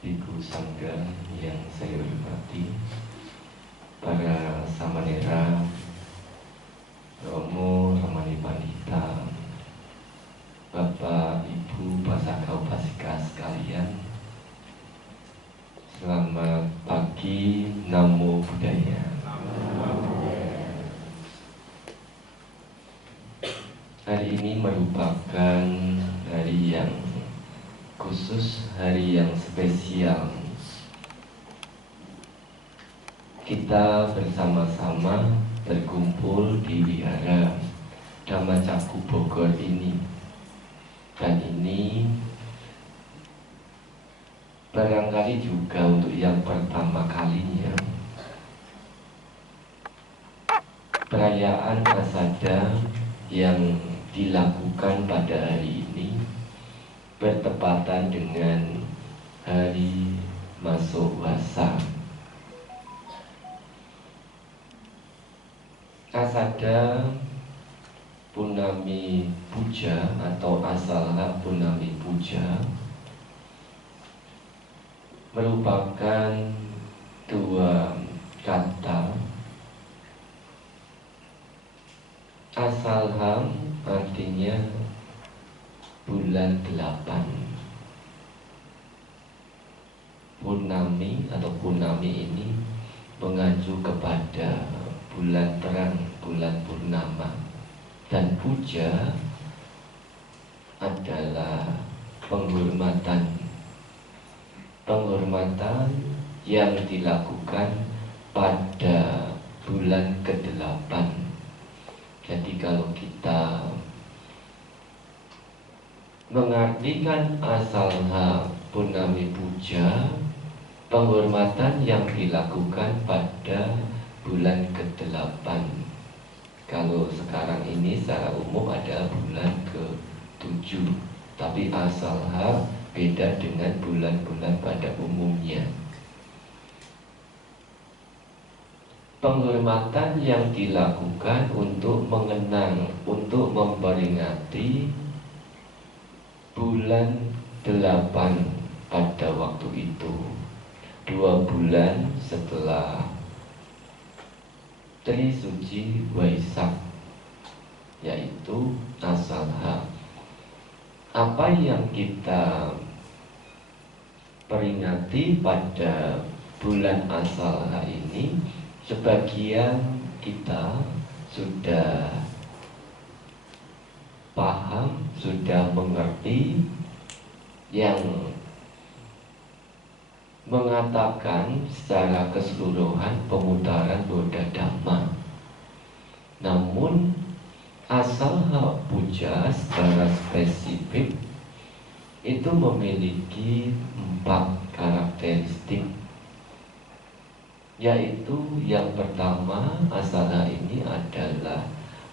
Biku Sangga yang saya hormati, para samanera, Romo, Ramani Pandita, Bapak, Ibu, Pasaka Upasika sekalian, selamat pagi, Namo Buddhaya. Hari ini merupakan hari yang khusus, hari yang spesial. Kita bersama-sama berkumpul di Wihara Dhammacaku Bogor ini. Dan ini barangkali juga untuk yang pertama kalinya perayaan Asada yang dilakukan pada hari ini bertepatan dengan hari masuk Wasa. Asada Punami Puja atau Asalha Punami Puja merupakan dua kata. Asalha artinya bulan 8. Punami atau Punami ini mengacu kepada bulan terang, bulan purnama. Dan puja adalah penghormatan yang dilakukan pada bulan ke-8. Jadi kalau kita mengartikan Asalha Punami Puja, penghormatan yang dilakukan pada bulan ke-8. Kalau sekarang ini secara umum ada bulan ke-7, tapi Asalha beda dengan bulan-bulan pada umumnya. Penghormatan yang dilakukan untuk mengenang, untuk memperingati bulan 8 pada waktu itu, 2 bulan setelah Trisuci Waisak, yaitu Asalha. Apa yang kita peringati pada bulan Asalha ini, sebagian kita sudah paham, sudah mengerti, yang mengatakan secara keseluruhan pemutaran Buddha Dhamma. Namun Asalha Puja secara spesifik itu memiliki 4 karakteristik, yaitu yang pertama, Asalha ini adalah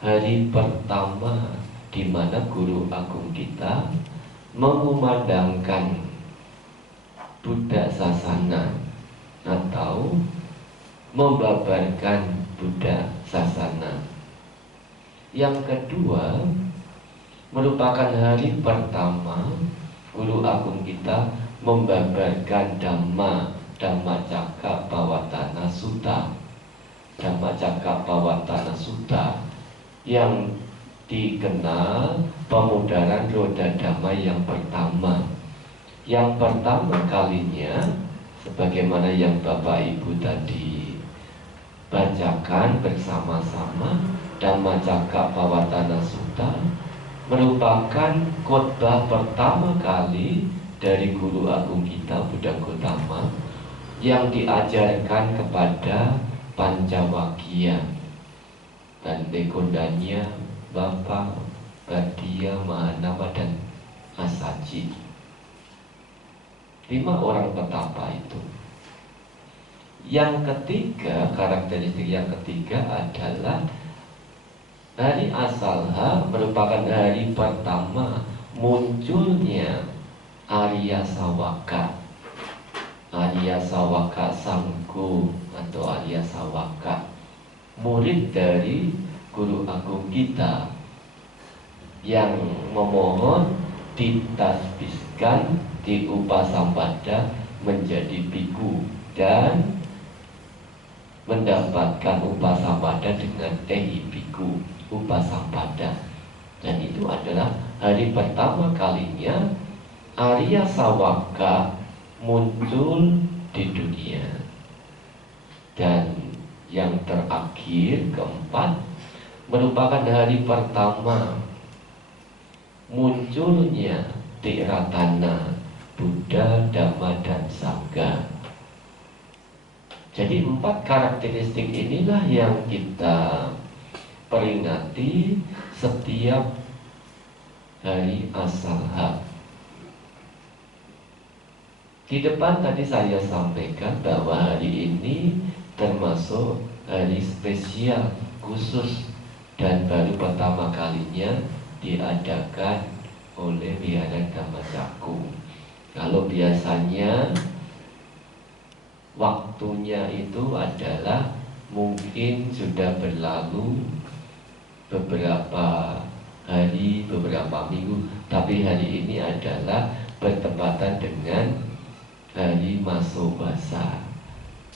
hari pertama di mana Guru Agung kita mengumandangkan Buddha Sasana atau membabarkan Buddha Sasana. Yang kedua, merupakan hari pertama Guru Agung kita membabarkan Dhammacakkappavattana Sutta. Dhammacakkappavattana Sutta yang dikenal pemudaran roda Dhamma yang pertama. Yang pertama kalinya, sebagaimana yang Bapak Ibu tadi bacakan bersama-sama, Dhammacakkappavattana Sutta merupakan khotbah pertama kali dari Guru Agung kita Buddha Gautama yang diajarkan kepada Pancawakya dan legondanya Bapak, Badia, Mahanama dan Asaji. 5 orang petapa itu. Yang ketiga, karakteristik yang ketiga adalah hari Asalha merupakan hari pertama munculnya Arya Sawaka. Arya Sawaka Sanggu atau Arya Sawaka, murid dari Guru Agung kita, yang memohon ditasbihkan, diupasampada menjadi biku dan mendapatkan upasampada dengan tehi biku upasampada. Dan itu adalah hari pertama kalinya Arya Sawaka muncul di dunia. Dan yang terakhir, keempat, merupakan hari pertama munculnya Tiratana, Buddha, Dhamma, dan Sangha. Jadi 4 karakteristik inilah yang kita peringati setiap hari Asalha. Di depan tadi saya sampaikan bahwa hari ini termasuk hari spesial khusus dan baru pertama kalinya diadakan oleh Wihara Dhammacaku. Kalau biasanya waktunya itu adalah mungkin sudah berlalu beberapa hari, beberapa minggu, tapi hari ini adalah bertepatan dengan hari masuk wasa.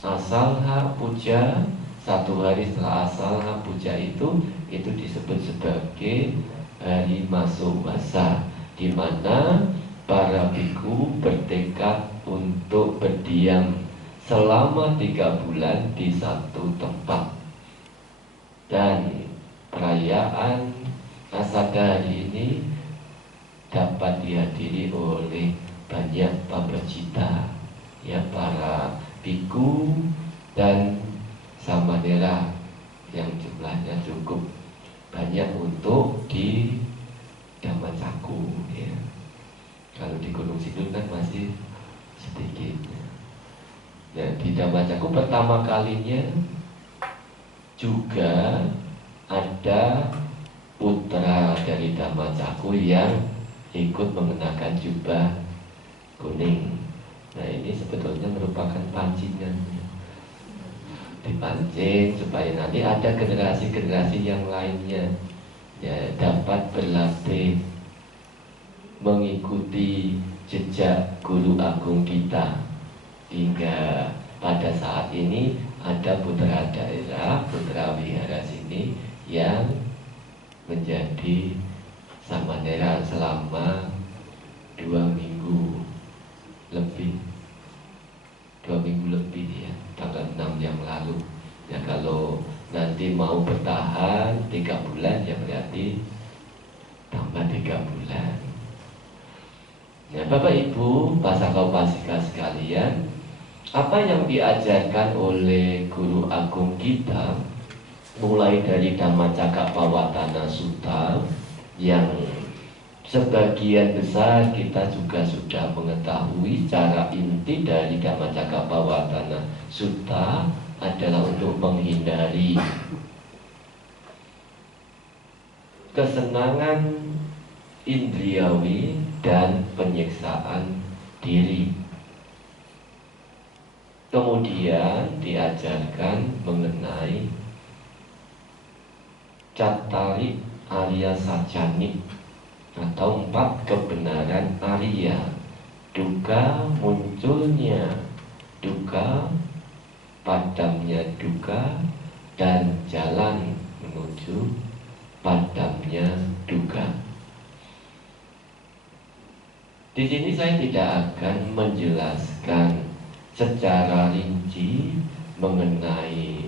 Asalha Puja, 1 hari setelah Asalha Puja itu disebut sebagai hari masuk wasa, di mana para biku bertekad untuk berdiam selama 3 bulan di satu tempat. Dan perayaan Asada hari ini dapat dihadiri oleh banyak pabacita, ya, para biku dan samanera yang jumlahnya cukup banyak untuk di Dhammacaku, ya. Kalau di Gunung Sidul kan masih sedikit. Ya, di Dhammacaku pertama kalinya juga ada putra dari Dhammacaku yang ikut mengenakan jubah kuning. Nah, ini sebetulnya merupakan pancingan, dipancing supaya nanti ada generasi-generasi yang lainnya, ya, dapat berlatih mengikuti jejak guru agung kita, hingga pada saat ini ada putra daerah, putra wihara sini yang menjadi samanera selama 2 minggu lebih, 2 minggu lebih, ya, tanggal 6 yang lalu. Ya, kalau nanti mau bertahan 3 bulan, ya berarti tambah 3 bulan. Ya, Bapak Ibu Pasaka Upasika sekalian, apa yang diajarkan oleh guru agung kita, mulai dari Dhammacakkappavattana Sutta yang sebagian besar kita juga sudah mengetahui cara inti dari Dhammacakkappavattana Sutta adalah untuk menghindari kesenangan indriawi dan penyiksaan diri. Kemudian diajarkan mengenai Cattari Arya Sajani atau 4 kebenaran Arya. Duka, munculnya duka, padamnya duka, dan jalan menuju padamnya duka. Di sini saya tidak akan menjelaskan secara rinci mengenai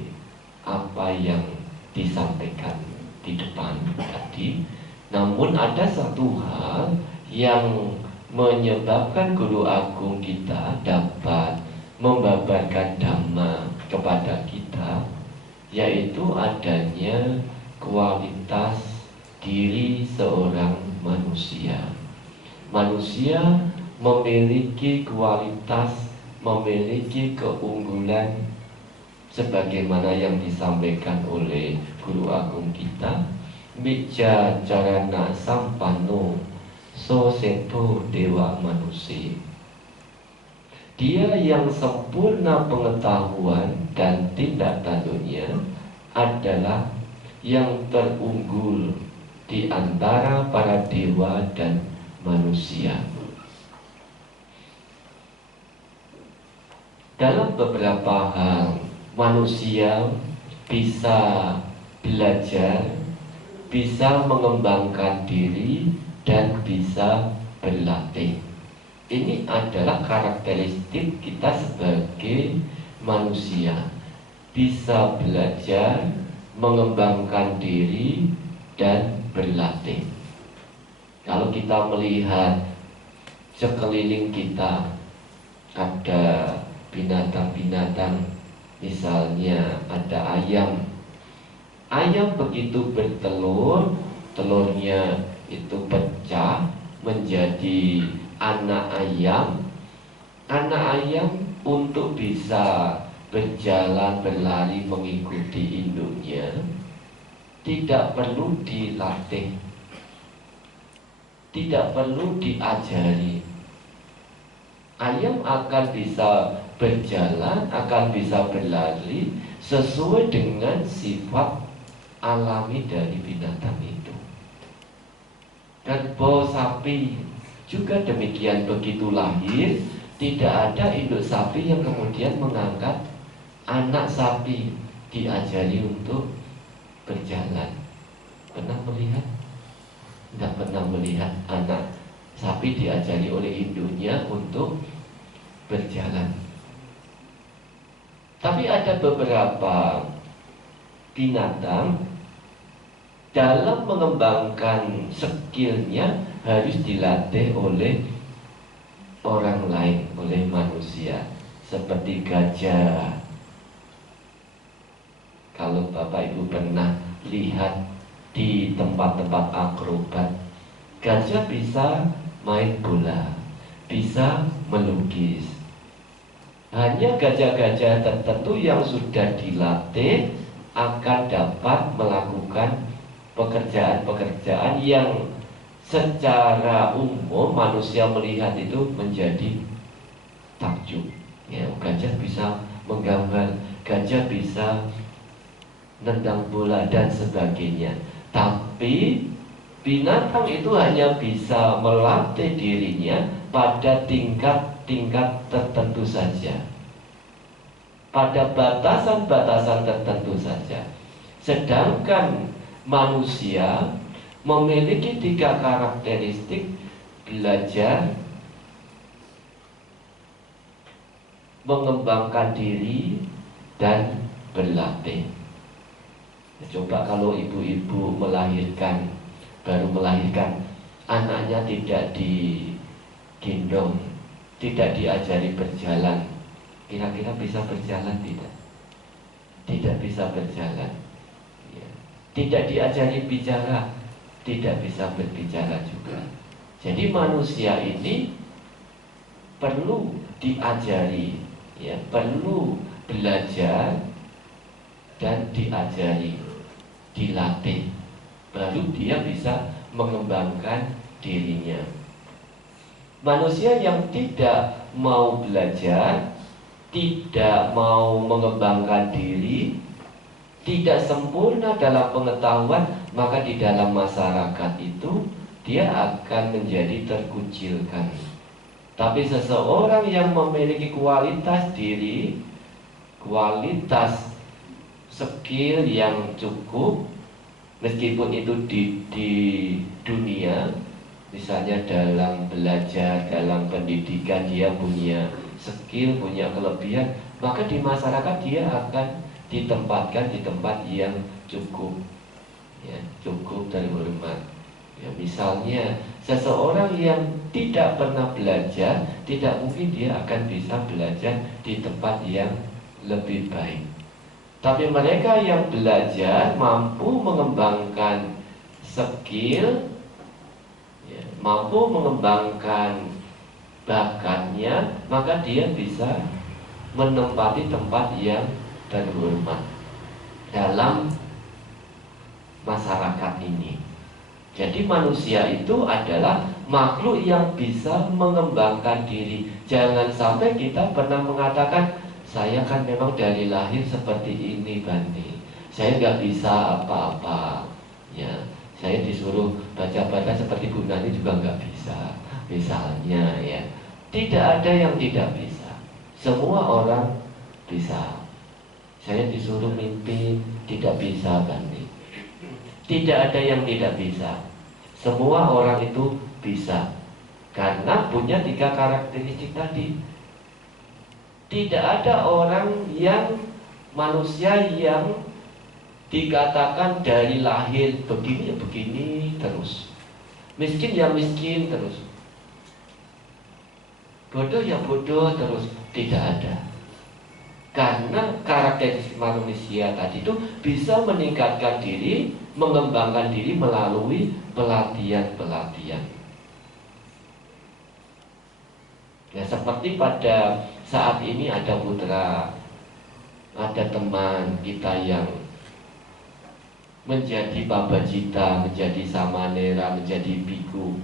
apa yang disampaikan di depan tadi. Namun ada satu hal yang menyebabkan guru agung kita dapat membabarkan dhamma kepada kita, yaitu adanya kualitas diri seorang manusia. Manusia memiliki kualitas, memiliki keunggulan sebagaimana yang disampaikan oleh guru agung kita, Micca Carana Sampano Soseto Dewa Manusia. Dia yang sempurna pengetahuan dan tindak tanduknya adalah yang terunggul di antara para dewa dan manusia. Dalam beberapa hal manusia bisa belajar, bisa mengembangkan diri, dan bisa berlatih. Ini adalah karakteristik kita sebagai manusia. Bisa belajar, mengembangkan diri, dan berlatih. Kalau kita melihat sekeliling kita, ada binatang-binatang, misalnya ada ayam. Ayam begitu bertelur, telurnya itu pecah menjadi anak ayam. Anak ayam untuk bisa berjalan, berlari mengikuti induknya tidak perlu dilatih, tidak perlu diajari. Ayam akan bisa berjalan, akan bisa berlari sesuai dengan sifat alami dari binatang itu. Dan bau sapi juga demikian, begitu lahir tidak ada induk sapi yang kemudian mengangkat anak sapi diajari untuk berjalan. Pernah melihat? Tidak pernah melihat anak sapi diajari oleh induknya untuk berjalan. Tapi ada beberapa binatang dalam mengembangkan skillnya harus dilatih oleh orang lain, oleh manusia. Seperti gajah. Kalau Bapak Ibu pernah lihat di tempat-tempat akrobat, gajah bisa main bola, bisa melukis. Hanya gajah-gajah tertentu yang sudah dilatih akan dapat melakukan pekerjaan-pekerjaan yang secara umum manusia melihat itu menjadi takjub. Ya, gajah bisa menggambar, gajah bisa nendang bola dan sebagainya. Tapi binatang itu hanya bisa melatih dirinya pada tingkat-tingkat tertentu saja, pada batasan-batasan tertentu saja. Sedangkan manusia memiliki 3 karakteristik: belajar, mengembangkan diri, dan berlatih. Coba kalau ibu-ibu melahirkan, baru melahirkan, anaknya tidak digendong, tidak diajari berjalan, kira-kira bisa berjalan tidak? Tidak bisa berjalan. Ya. Tidak diajari bicara, tidak bisa berbicara juga. Jadi manusia ini perlu diajari, ya, perlu belajar dan diajari, dilatih, baru dia bisa mengembangkan dirinya. Manusia yang tidak mau belajar, tidak mau mengembangkan diri, tidak sempurna dalam pengetahuan, maka di dalam masyarakat itu dia akan menjadi terkucilkan. Tapi seseorang yang memiliki kualitas diri, kualitas skill yang cukup, meskipun itu di dunia, misalnya dalam belajar, dalam pendidikan dia punya skill, punya kelebihan, maka di masyarakat dia akan ditempatkan di tempat yang cukup, ya, cukup dan hormat. Ya, misalnya seseorang yang tidak pernah belajar, tidak mungkin dia akan bisa belajar di tempat yang lebih baik. Tapi mereka yang belajar mampu mengembangkan skill, ya, mampu mengembangkan bakatnya, maka dia bisa menempati tempat yang terhormat dalam masyarakat ini. Jadi manusia itu adalah makhluk yang bisa mengembangkan diri. Jangan sampai kita pernah mengatakan, saya kan memang dari lahir seperti ini, Bani, saya nggak bisa apa-apa, ya, saya disuruh baca-baca seperti Bu Nani juga nggak bisa, misalnya, ya. Tidak ada yang tidak bisa. Semua orang bisa. Saya disuruh mimpi, tidak bisa kan? Tidak ada yang tidak bisa. Semua orang itu bisa. Karena punya 3 karakteristik tadi. Tidak ada orang yang manusia yang dikatakan dari lahir begini ya begini terus, miskin ya miskin terus, bodoh ya bodoh terus. Tidak ada. Karena karakteristik manusia tadi itu bisa meningkatkan diri, mengembangkan diri melalui pelatihan-pelatihan. Ya, seperti pada saat ini ada putra, ada teman kita yang menjadi babajita, menjadi samanera, menjadi biku.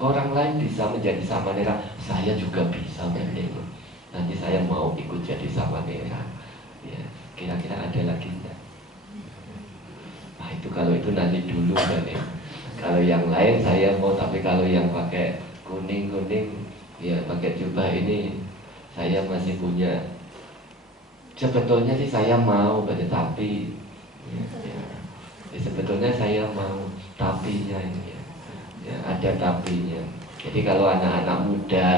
Orang lain bisa menjadi samanera, saya juga bisa menjadi. Nanti saya mau ikut jadi samanera. Ya, kira-kira ada lagi enggak? Nah itu kalau itu nanti dulu kan ya. Kalau yang lain saya mau, tapi kalau yang pakai kuning-kuning, ya pakai jubah ini saya masih punya. Sebetulnya sih saya mau, tapi ya, sebetulnya saya mau, tapinya ini ya, ada tapinya. Jadi kalau anak-anak muda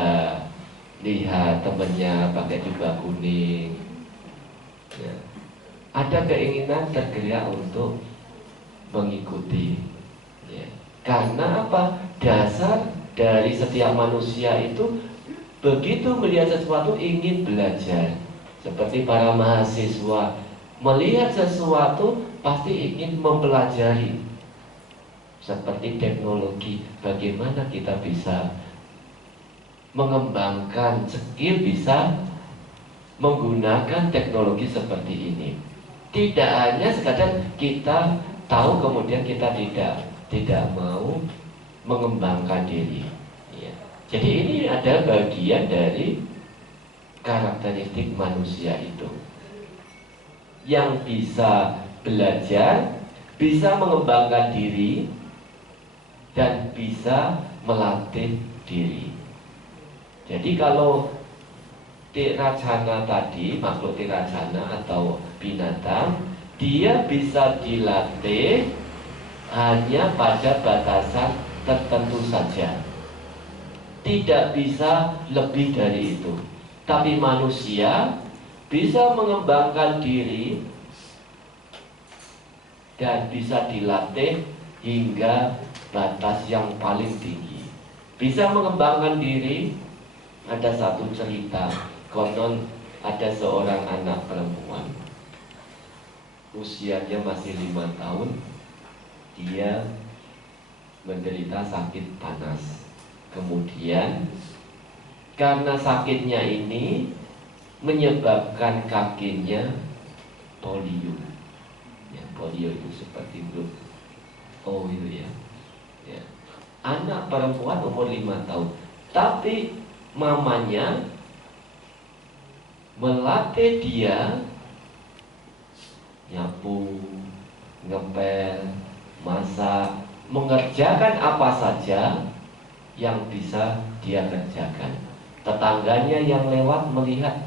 lihat temennya pakai jubah kuning, ya, ada keinginan tergerak untuk mengikuti, ya. Karena apa? Dasar dari setiap manusia itu begitu melihat sesuatu ingin belajar. Seperti para mahasiswa melihat sesuatu pasti ingin mempelajari. Seperti teknologi, bagaimana kita bisa mengembangkan skill, bisa menggunakan teknologi seperti ini. Tidak hanya sekadar kita tahu kemudian kita tidak mau mengembangkan diri, ya. Jadi ini ada bagian dari karakteristik manusia itu yang bisa belajar, bisa mengembangkan diri, dan bisa melatih diri. Jadi kalau tiracana tadi, makhluk tiracana atau binatang, dia bisa dilatih hanya pada batasan tertentu saja. Tidak bisa lebih dari itu. Tapi manusia bisa mengembangkan diri dan bisa dilatih hingga batas yang paling tinggi. Bisa mengembangkan diri. Ada satu cerita, konon ada seorang anak perempuan, usianya masih 5 tahun. Dia menderita sakit panas. Kemudian karena sakitnya ini menyebabkan kakinya polio. Ya, polio itu seperti grup O itu ya. Ya. Anak perempuan umur 5 tahun. Tapi mamanya melatih dia nyapu, ngepel, masak, mengerjakan apa saja yang bisa dia kerjakan. Tetangganya yang lewat melihat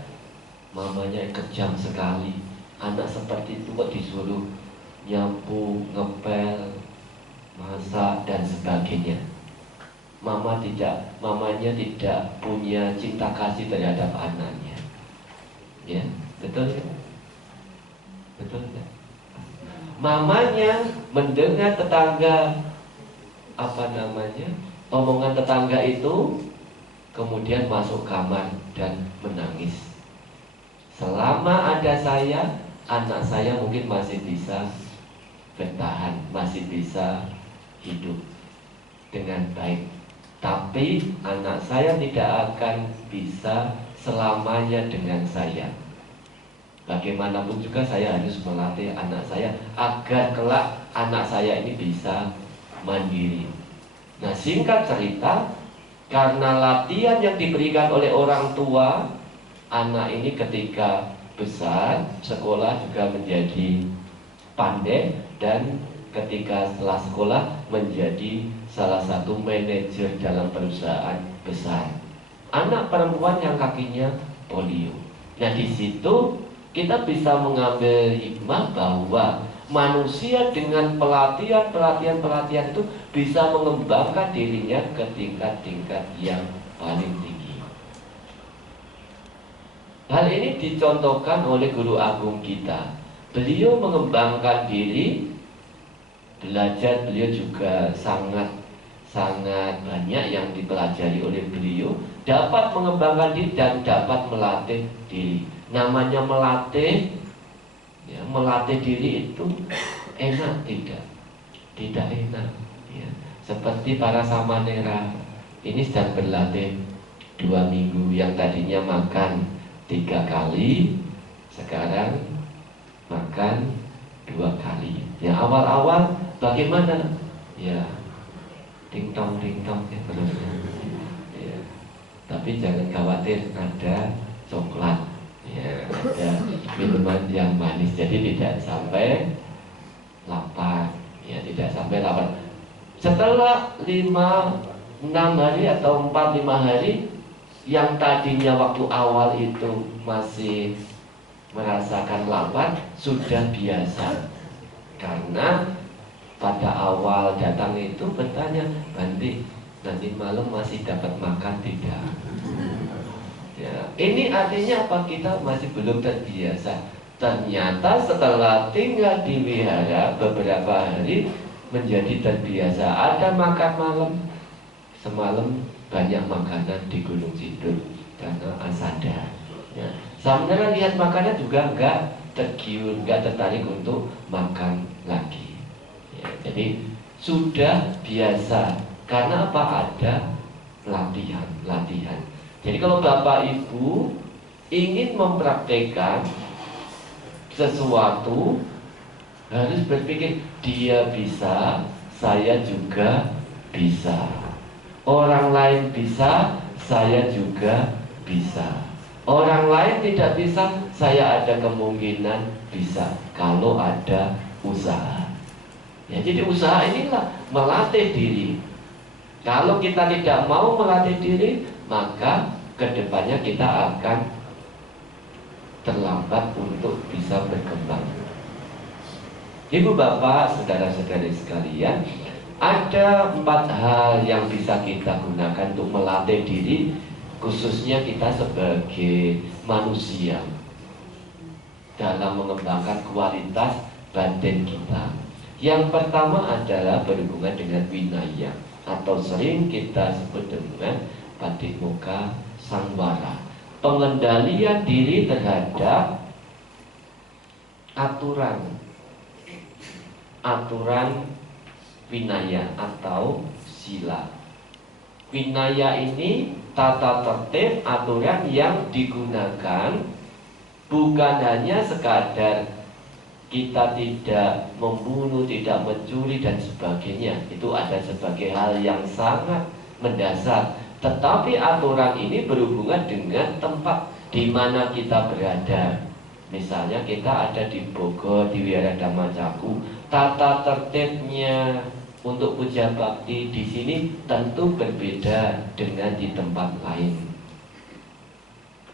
mamanya kejam sekali. Anak seperti itu kok disuruh nyapu, ngepel, masak dan sebagainya. Mamanya tidak punya cinta kasih terhadap anaknya. Ya, betul ya? Betul ya? Mamanya mendengar tetangga omongan tetangga itu, kemudian masuk kamar dan menangis. Selama ada saya, anak saya mungkin masih bisa bertahan, masih bisa hidup dengan baik. Tapi anak saya tidak akan bisa selamanya dengan saya. Bagaimanapun juga saya harus melatih anak saya agar kelak anak saya ini bisa mandiri. Nah, singkat cerita, karena latihan yang diberikan oleh orang tua, anak ini ketika besar sekolah juga menjadi pandai, dan ketika setelah sekolah menjadi salah satu manajer dalam perusahaan besar. Anak perempuan yang kakinya polio. Nah di situ kita bisa mengambil hikmah bahwa manusia dengan pelatihan itu bisa mengembangkan dirinya ke tingkat-tingkat yang paling tinggi. Hal ini dicontohkan oleh guru agung kita. Beliau mengembangkan diri, belajar, beliau juga sangat banyak yang dipelajari oleh beliau, dapat mengembangkan diri dan dapat melatih diri. Namanya melatih, ya, melatih diri itu enak tidak enak, ya. Seperti para samanera ini sedang berlatih 2 minggu, yang tadinya makan 3 kali, sekarang makan 2 kali. Ya awal-awal bagaimana? Ya ting-tong ya terusnya. Ya. Tapi jangan khawatir, ada coklat, ya, ada minuman yang manis, jadi tidak sampai lapar, ya tidak sampai lapar. Setelah 5-6 hari atau 4-5 hari, yang tadinya waktu awal itu masih merasakan lapar sudah biasa, karena pada awal datang itu bertanya, Bandi, nanti malam masih dapat makan tidak? Ya, ini artinya apa? Kita masih belum terbiasa. Ternyata setelah tinggal di wihara beberapa hari menjadi terbiasa. Ada makan malam, semalam banyak makanan di Gunung Sindur karena asada. Ya. Sebenarnya lihat makanan juga enggak tergiur, enggak tertarik untuk makan lagi. Ya, jadi sudah biasa. Karena apa? Ada latihan. Jadi kalau Bapak Ibu ingin mempraktekkan sesuatu, harus berpikir dia bisa, saya juga bisa. Orang lain bisa, saya juga bisa. Orang lain tidak bisa, saya ada kemungkinan bisa kalau ada usaha. Ya, jadi usaha inilah melatih diri. Kalau kita tidak mau melatih diri, maka kedepannya kita akan terlambat untuk bisa berkembang. Ibu bapak, saudara-saudari sekalian, ada 4 hal yang bisa kita gunakan untuk melatih diri, khususnya kita sebagai manusia, dalam mengembangkan kualitas batin kita. Yang pertama adalah berhubungan dengan winaya, atau sering kita sebut dengan patimokkha samvara, pengendalian diri terhadap aturan winaya atau sila. Winaya ini tata tertib, aturan yang digunakan bukan hanya sekadar kita tidak membunuh, tidak mencuri dan sebagainya. Itu ada sebagai hal yang sangat mendasar. Tetapi aturan ini berhubungan dengan tempat di mana kita berada. Misalnya kita ada di Bogor, di Wihara Dhamma Caku, tata tertibnya untuk puja bakti di sini tentu berbeda dengan di tempat lain.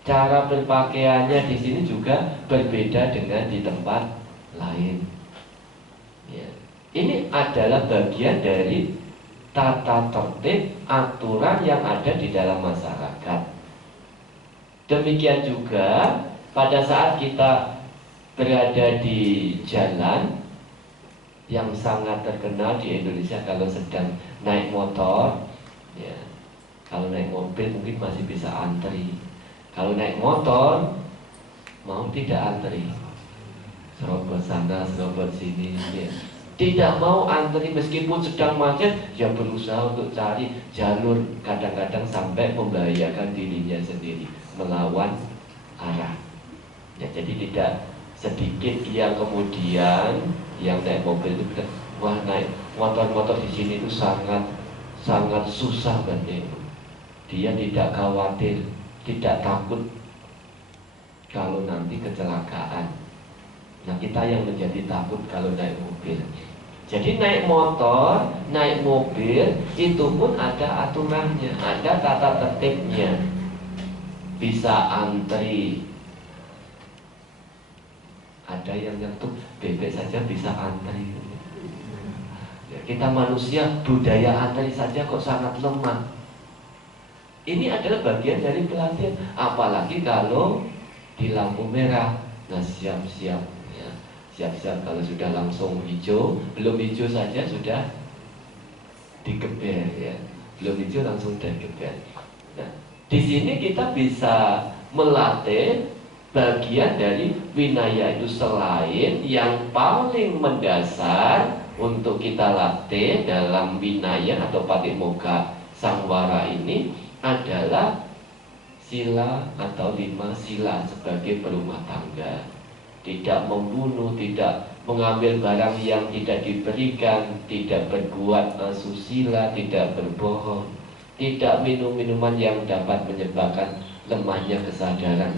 Cara berpakaiannya di sini juga berbeda dengan di tempat lain. Ya. Ini adalah bagian dari tata tertib aturan yang ada di dalam masyarakat. Demikian juga pada saat kita berada di jalan, yang sangat terkenal di Indonesia kalau sedang naik motor, ya, kalau naik mobil mungkin masih bisa antri. Kalau naik motor mau tidak antri, serobot sana, serobot sini, ya. Tidak mau antri meskipun sedang macet, ya berusaha untuk cari jalur, kadang-kadang sampai membahayakan dirinya sendiri, melawan arah. Ya, jadi tidak sedikit yang kemudian yang naik mobil itu bilang, wah naik motor-motor di sini itu sangat susah banget. Dia tidak khawatir, tidak takut kalau nanti kecelakaan. Nah, kita yang menjadi takut kalau naik mobil. Jadi naik motor, naik mobil itu pun ada aturannya, ada tata tertibnya. bisa antri. Ada yang nyentuh bebek saja bisa antri. Ya, kita manusia budaya antri saja kok sangat lemah. Ini adalah bagian dari pelatihan. Apalagi kalau di lampu merah, nah siap-siap ya. Siap-siap kalau sudah langsung hijau, belum hijau saja sudah digeber ya. Belum hijau langsung digeber. Nah, di sini kita bisa melatih bagian dari winaya itu, selain yang paling mendasar untuk kita latih dalam winaya atau patimokkha sangwara ini adalah sila atau 5 sila sebagai berumah tangga. Tidak membunuh, tidak mengambil barang yang tidak diberikan, tidak berbuat asusila, tidak berbohong, tidak minum minuman yang dapat menyebabkan lemahnya kesadaran.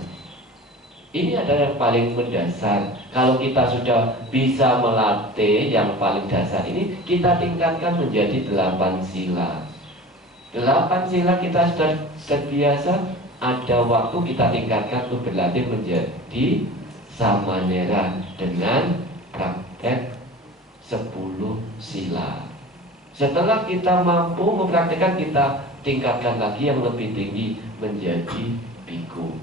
Ini adalah yang paling mendasar. Kalau kita sudah bisa melatih yang paling dasar ini, kita tingkatkan menjadi 8 sila. 8 sila kita sudah terbiasa, ada waktu kita tingkatkan untuk berlatih menjadi samanera dengan praktek 10 sila. Setelah kita mampu mempraktekkan, kita tingkatkan lagi yang lebih tinggi menjadi biku.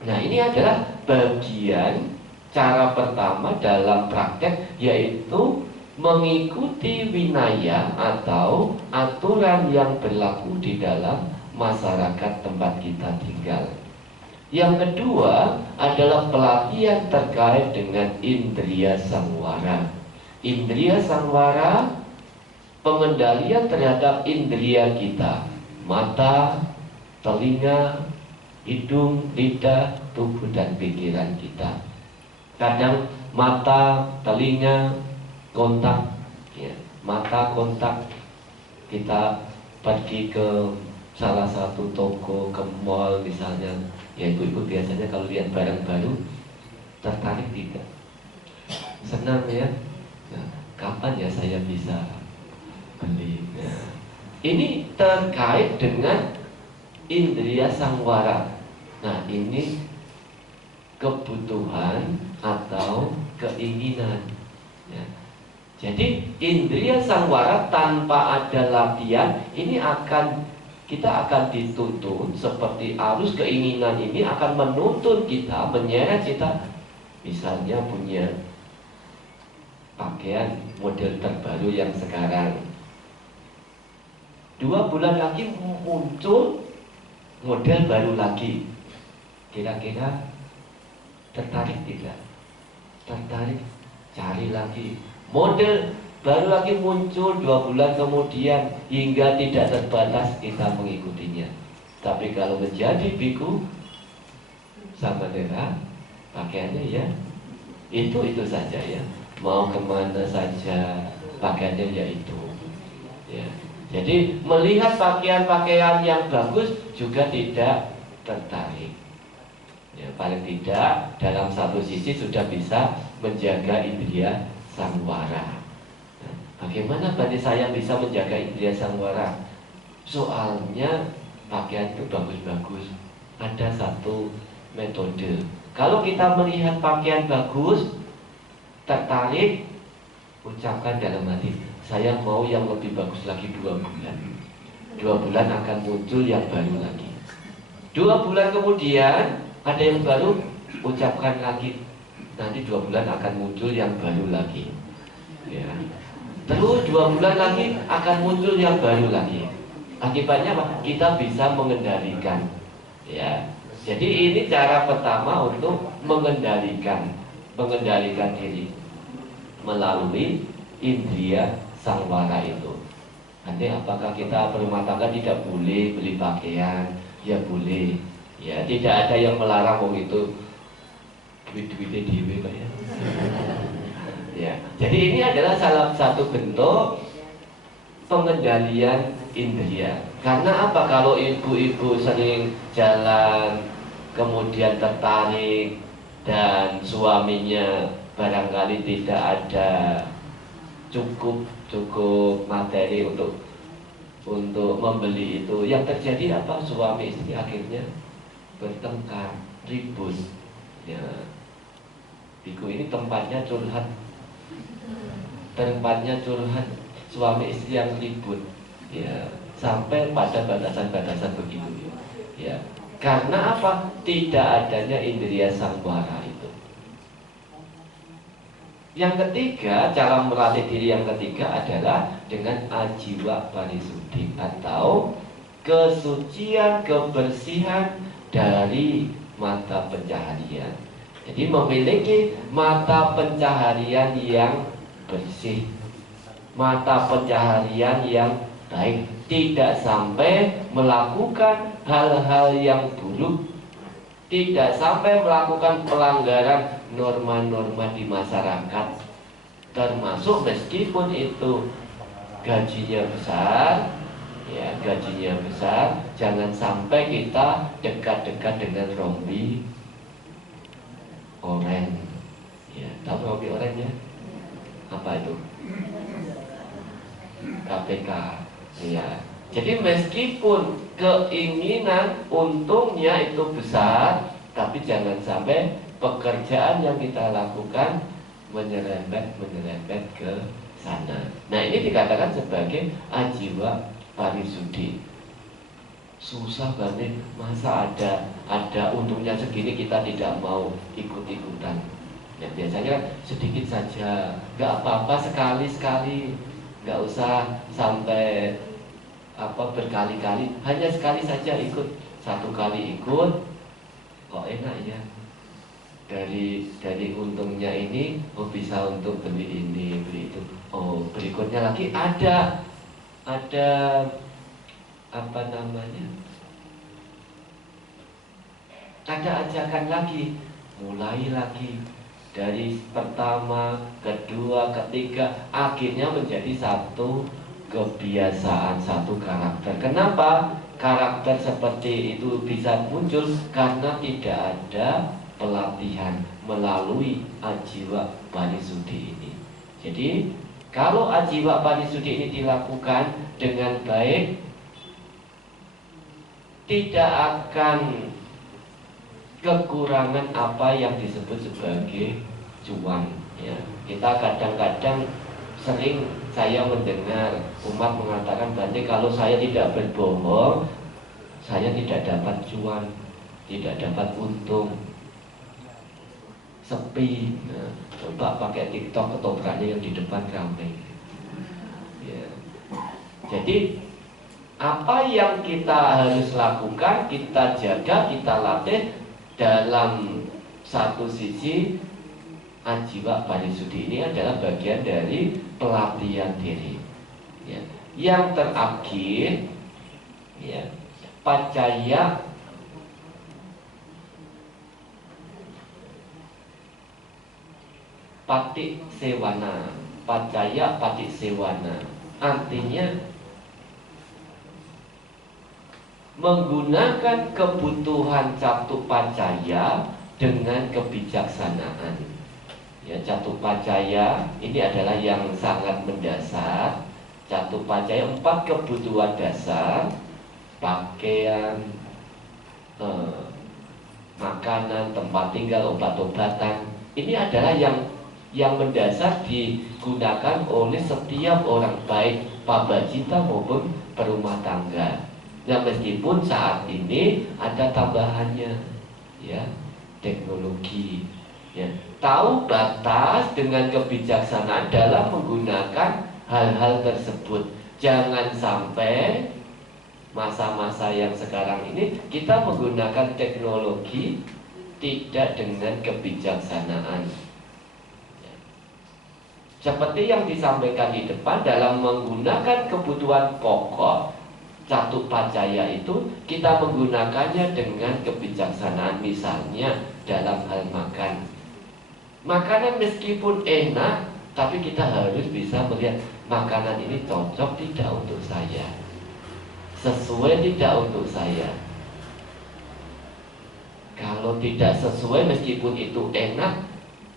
Nah, ini adalah bagian cara pertama dalam praktek, yaitu mengikuti winaya atau aturan yang berlaku di dalam masyarakat tempat kita tinggal. Yang kedua adalah pelatihan terkait dengan indriya sangwara. Indriya sangwara, pengendalian terhadap indriya kita, mata, telinga, hidung, lidah, tubuh, dan pikiran kita. Kadang mata, telinga, kontak ya, mata kontak. Kita pergi ke salah satu toko, ke mall misalnya, ya ibu-ibu biasanya kalau lihat barang baru tertarik tidak? Senang ya, nah, kapan ya saya bisa beli? Nah, ini terkait dengan indriya sangwara. Nah, ini kebutuhan atau keinginan ya. Jadi indriya sangwara tanpa ada latihan, ini kita akan dituntun seperti arus keinginan ini akan menuntun kita, menyeret kita. Misalnya punya pakaian model terbaru yang sekarang, 2 bulan lagi muncul model baru lagi. Kira-kira tertarik tidak? Tertarik, cari lagi. Model baru lagi muncul 2 bulan kemudian, hingga tidak terbatas kita mengikutinya. Tapi kalau menjadi biku samanera, pakaiannya ya itu saja ya. Mau kemana saja pakaiannya ya itu ya. Jadi melihat pakaian-pakaian yang bagus juga tidak tertarik ya. Paling tidak dalam satu sisi sudah bisa menjaga indriya sangwara. Nah, bagaimana berarti saya bisa menjaga indriya sangwara? Soalnya pakaian itu bagus-bagus. Ada satu metode. Kalau kita melihat pakaian bagus, tertarik, ucapkan dalam hati, saya mau yang lebih bagus lagi 2 bulan. 2 bulan akan muncul yang baru lagi. 2 bulan kemudian ada yang baru, ucapkan lagi, nanti 2 bulan akan muncul yang baru lagi ya. Terus 2 bulan lagi akan muncul yang baru lagi. Akibatnya apa? Kita bisa mengendalikan ya. Jadi ini cara pertama untuk mengendalikan diri melalui indriya sangwara itu. Nanti apakah kita berumah tangga tidak boleh beli pakaian? Ya boleh ya, tidak ada yang melarang itu duit-duitnya dewe Pak ya. Ya, jadi ini adalah salah satu bentuk pengendalian indriya. Karena apa? Kalau ibu-ibu sering jalan kemudian tertarik dan suaminya barangkali tidak ada cukup materi untuk membeli itu, yang terjadi apa? Suami istri akhirnya bertengkar, ribut. Ya, biku ini tempatnya curhat, suami istri yang ribut. Ya, sampai pada batasan-batasan begitu. Ya, karena apa? Tidak adanya indriya samvara itu. Yang ketiga, cara melatih diri yang ketiga adalah dengan ajiwa parisuddhi atau kesucian, kebersihan dari mata pencaharian. Jadi memiliki mata pencaharian yang bersih, mata pencaharian yang baik, tidak sampai melakukan hal-hal yang buruk, tidak sampai melakukan pelanggaran norma-norma di masyarakat, termasuk meskipun itu gajinya besar, ya gajinya besar, jangan sampai kita dekat-dekat dengan rompi oren. Ya, tahu rompi oren ya? Apa itu? KPK. Ya. Jadi meskipun keinginan untungnya itu besar, tapi jangan sampai pekerjaan yang kita lakukan menyerempet ke sana. Nah, ini dikatakan sebagai ajiwa parisuddhi. Susah banget, masa ada untungnya segini kita tidak mau ikut-ikutan. Ya, biasanya sedikit saja, nggak apa-apa, sekali-sekali, nggak usah sampai berkali-kali, hanya sekali saja ikut. Satu kali ikut, kok enak ya, dari untungnya ini, oh bisa untuk beli ini, beli itu. Oh, berikutnya lagi ada apa namanya, ada ajakan lagi, mulai lagi dari pertama, kedua, ketiga, akhirnya menjadi satu kebiasaan, satu karakter. Kenapa karakter seperti itu bisa muncul? Karena tidak ada pelatihan melalui ajiwa parisuddhi ini. Jadi kalau ajiwa parisuddhi ini dilakukan dengan baik, tidak akan kekurangan apa yang disebut sebagai cuan. Ya, kita kadang-kadang sering saya mendengar umat mengatakan, Bante, kalau saya tidak berbohong, saya tidak dapat cuan, tidak dapat untung, sepi. Nah, coba pakai TikTok, ketopraknya yang di depan ramai. Ya. Jadi apa yang kita harus lakukan, kita jaga, kita latih dalam satu sisi. Ajiwa parisuddhi ini adalah bagian dari pelatihan diri. Ya. Yang terakhir, ya, pacaya patik sewana. Pacaya patik sewana artinya menggunakan kebutuhan catu pacaya dengan kebijaksanaan. Ya, catu pacaya ini adalah yang sangat mendasar. Catu pacaya 4 kebutuhan dasar: pakaian, makanan, tempat tinggal, obat-obatan. Ini adalah yang mendasar digunakan oleh setiap orang, baik pabajita maupun perumah tangga. Nah, meskipun saat ini ada tambahannya, ya, teknologi. Ya, tahu batas dengan kebijaksanaan dalam menggunakan hal-hal tersebut. Jangan sampai masa-masa yang sekarang ini kita menggunakan teknologi tidak dengan kebijaksanaan. Ya. Seperti yang disampaikan di depan, dalam menggunakan kebutuhan pokok catu pacaya itu, kita menggunakannya dengan kebijaksanaan. Misalnya dalam hal makan, makanan meskipun enak, tapi kita harus bisa melihat makanan ini cocok tidak untuk saya, sesuai tidak untuk saya. Kalau tidak sesuai, meskipun itu enak,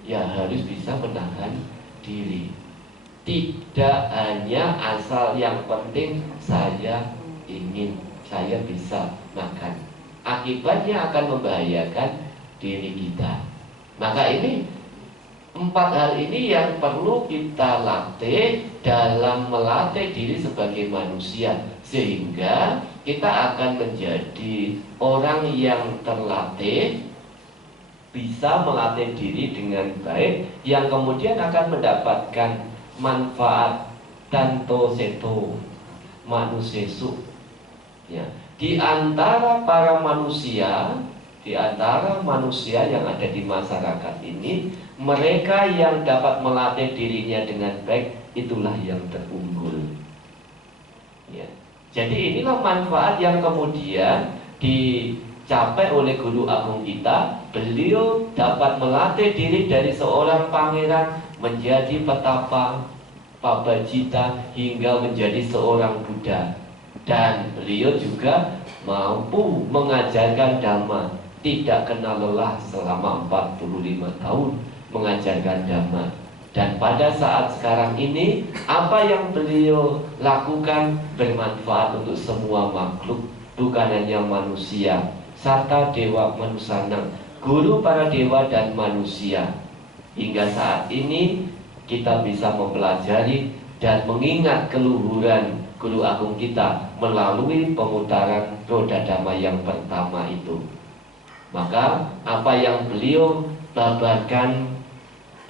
ya harus bisa menahan diri. Tidak hanya asal yang penting saya ingin, saya bisa makan. akibatnya akan membahayakan diri kita. Maka ini 4 hal ini yang perlu kita latih dalam melatih diri sebagai manusia, sehingga kita akan menjadi orang yang terlatih, bisa melatih diri dengan baik, yang kemudian akan mendapatkan manfaat tanto seto manusesu, ya. Di antara para manusia, di antara manusia yang ada di masyarakat ini, mereka yang dapat melatih dirinya dengan baik, itulah yang terunggul, ya. Jadi inilah manfaat yang kemudian dicapai oleh guru agung kita. Beliau dapat melatih diri dari seorang pangeran menjadi petapa, pabajita, hingga menjadi seorang Buddha. Dan beliau juga mampu mengajarkan dhamma, tidak kenal lelah selama 45 tahun mengajarkan dhamma. Dan pada saat sekarang ini, apa yang beliau lakukan bermanfaat untuk semua makhluk, bukan hanya manusia, serta dewa manusana, guru para dewa dan manusia. Hingga saat ini kita bisa mempelajari dan mengingat keluhuran guru agung kita melalui pemutaran roda dhamma yang pertama itu. Maka apa yang beliau babarkan,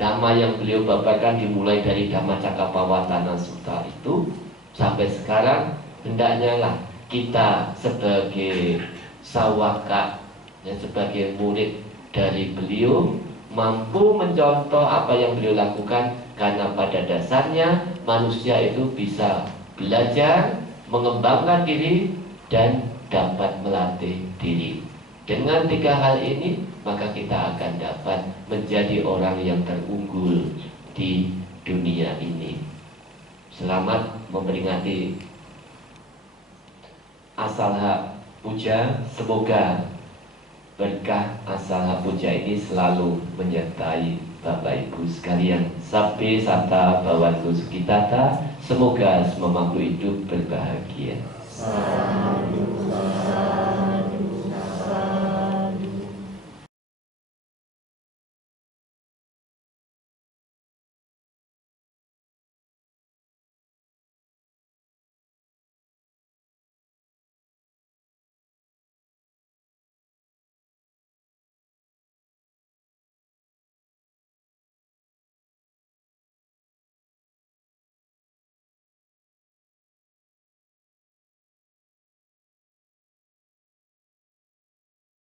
dhamma yang beliau babarkan dimulai dari Dhamma Cakkappavattana Sutta itu sampai sekarang, hendaknya lah kita sebagai sawaka, ya, sebagai murid dari beliau, mampu mencontoh apa yang beliau lakukan. Karena pada dasarnya manusia itu bisa belajar, mengembangkan diri, dan dapat melatih diri. Dengan 3 hal ini, maka kita akan dapat menjadi orang yang terunggul di dunia ini. Selamat memperingati Asalha Puja. Semoga berkah Asalha Puja ini selalu menyertai Bapak Ibu sekalian. Sabbe sata bhavantu sukhitata. Semoga semua makhluk hidup berbahagia.